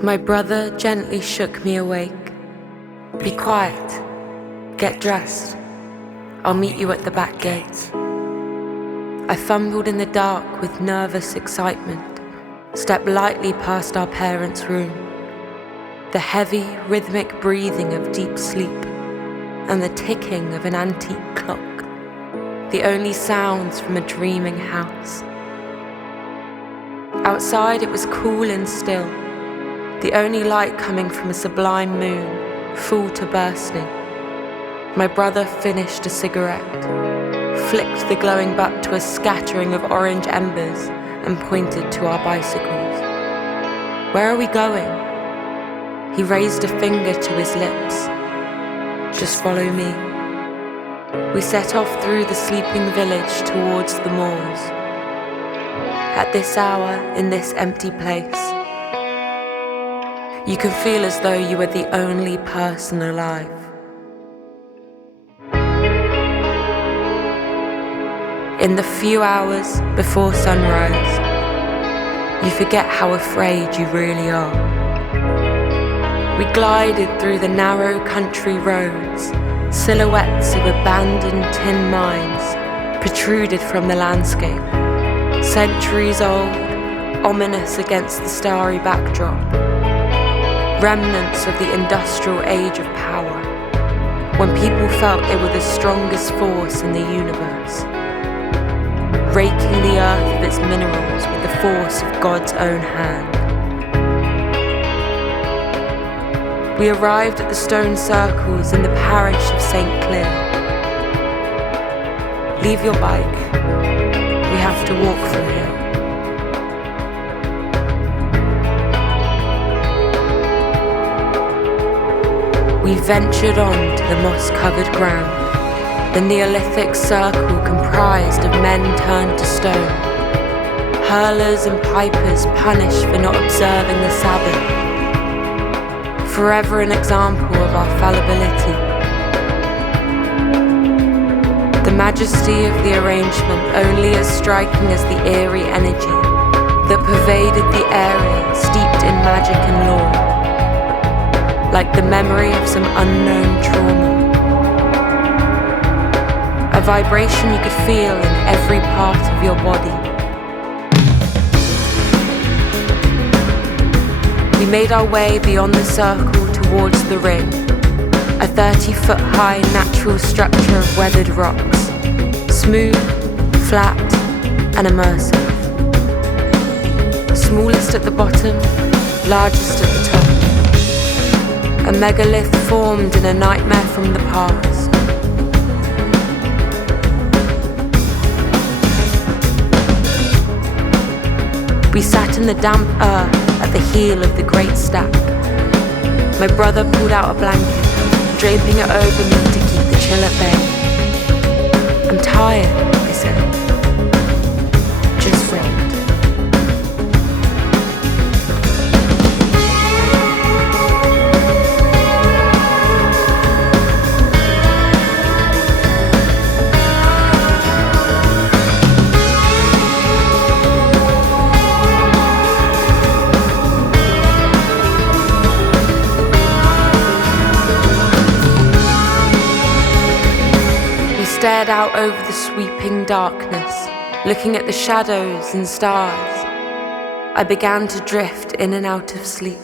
My brother gently shook me awake. Be quiet. Get dressed. I'll meet you at the back gate. I fumbled in the dark with nervous excitement, stepped lightly past our parents' room. The heavy, rhythmic breathing of deep sleep and the ticking of an antique clock, the only sounds from a dreaming house. Outside it was cool and still, the only light coming from a sublime moon, full to bursting. My brother finished a cigarette, flicked the glowing butt to a scattering of orange embers and pointed to our bicycles. Where are we going? He raised a finger to his lips. Just follow me. We set off through the sleeping village towards the moors. At this hour, in this empty place, you can feel as though you are the only person alive. In the few hours before sunrise, you forget how afraid you really are. We glided through the narrow country roads. Silhouettes of abandoned tin mines protruded from the landscape, centuries old, ominous against the starry backdrop. Remnants of the industrial age of power, when people felt they were the strongest force in the universe, raking the earth of its minerals with the force of God's own hand. We arrived at the stone circles in the parish of St. Clair. Leave your bike. We have to walk from here. We ventured on to the moss-covered ground, the Neolithic circle comprised of men turned to stone, hurlers and pipers punished for not observing the Sabbath. Forever an example of our fallibility. The majesty of the arrangement only as striking as the eerie energy that pervaded the area steeped in magic and lore, like the memory of some unknown trauma. A vibration you could feel in every part of your body. We made our way beyond the circle towards the ring, a 30-foot-high natural structure of weathered rocks, smooth, flat, and immersive. Smallest at the bottom, largest at the top. A megalith formed in a nightmare from the past. We sat in the damp earth at the heel of the great stack. My brother pulled out a blanket, draping it over me to keep the chill at bay. I'm tired, I said. Just wait. Stared out over the sweeping darkness, looking at the shadows and stars. I began to drift in and out of sleep.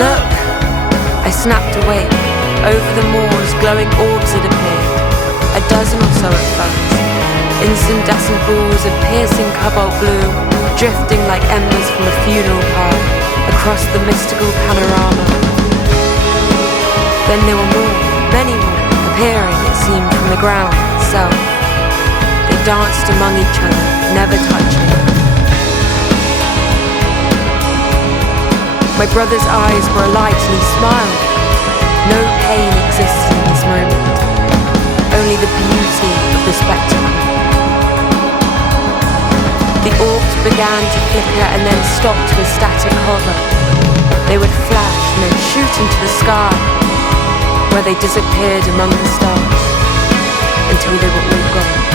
Look! I snapped awake. Over the moors, glowing orbs had appeared, a dozen or so at first. Incandescent balls of piercing cobalt blue, drifting like embers from a funeral pyre across the mystical panorama. Then there were more, many more, appearing, it seemed, from the ground itself. They danced among each other, never touching. My brother's eyes were alight and he smiled. No pain existed in this moment, only the beauty of the spectacle. The orbs began to flicker and then stop to a static hover. They would flash and then shoot into the sky, where they disappeared among the stars until they were all gone.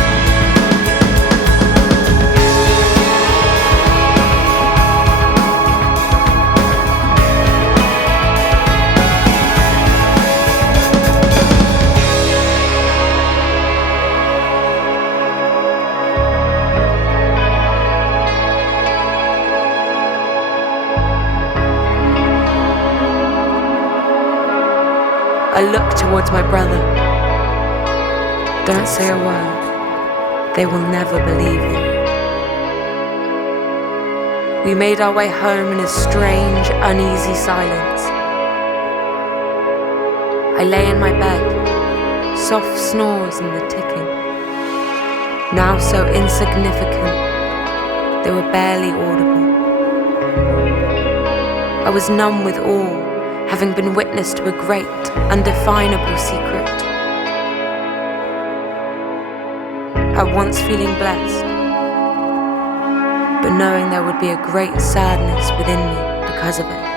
I look towards my brother. Don't say a word, they will never believe you. We made our way home in a strange, uneasy silence. I lay in my bed, soft snores and the ticking, now so insignificant, they were barely audible. I was numb with awe, having been witness to a great, undefinable secret. At once feeling blessed, but knowing there would be a great sadness within me because of it.